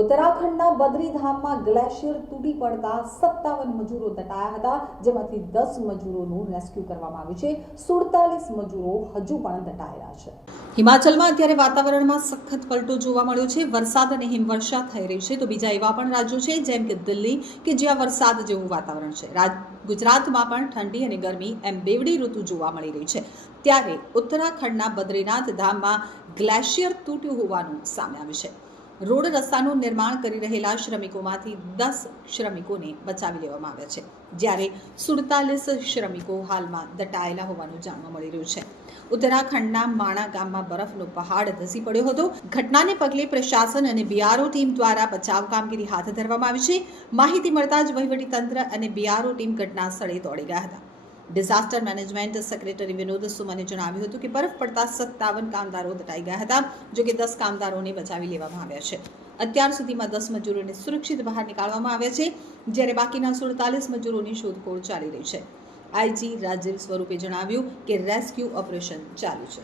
ઉત્તરાખંડના બદ્રીધામમાં ગ્લેશિયર તૂટી પડતા સત્તાવન મજૂરો દટાયા હતા, જેમાંથી દસ મજૂરોનું રેસ્ક્યુ કરવામાં આવ્યું છે. સુડતાલીસ મજૂરો હજુ પણ દટાયેલા છે. હિમાચલમાં અત્યારે વાતાવરણમાં સખત પલટો જોવા મળ્યો છે. વરસાદ અને હિમવર્ષા થઈ રહી છે. તો બીજા એવા પણ રાજ્યો છે, જેમ કે દિલ્હી, કે જ્યાં વરસાદ જેવું વાતાવરણ છે. ગુજરાતમાં પણ ઠંડી અને ગરમી એમ બેવડી ઋતુ જોવા મળી રહી છે. ત્યારે ઉત્તરાખંડના બદ્રીનાથ ધામમાં ગ્લેશિયર તૂટ્યું હોવાનું સામે આવ્યું છે. રોડ રસ્તાનું નિર્માણ કરી રહેલા શ્રમિકોમાંથી દસ શ્રમિકોને બચાવી લેવામાં આવ્યા છે, જ્યારે સુડતાલીસ શ્રમિકો હાલમાં દટાયેલા હોવાનું જાણવા મળી રહ્યું છે. ઉત્તરાખંડના માણા ગામમાં બરફનો પહાડ ધસી પડ્યો હતો. ઘટનાને પગલે પ્રશાસન અને બીઆરઓ ટીમ દ્વારા બચાવ કામગીરી હાથ ધરવામાં આવી છે. માહિતી મળતા જ વહીવટીતંત્ર અને બીઆરઓ ટીમ ઘટના સ્થળે દોડી ગયા હતા. ડિઝાસ્ટર મેનેજમેન્ટ સેક્રેટરી વિનોદ સુમને જણાવ્યું હતું કે બરફ પડતા સત્તાવન કામદારો દટાઈ ગયા હતા, જો કે દસ કામદારોને બચાવી લેવામાં આવ્યા છે. અત્યાર સુધીમાં દસ મજૂરોને સુરક્ષિત બહાર નીકાળવામાં આવ્યા છે, જ્યારે બાકીના સુડતાલીસ મજૂરોની શોધખોળ ચાલી રહી છે. આઈજી રાજીવ સ્વરૂપે જણાવ્યું કે રેસ્ક્યુ ઓપરેશન ચાલુ છે.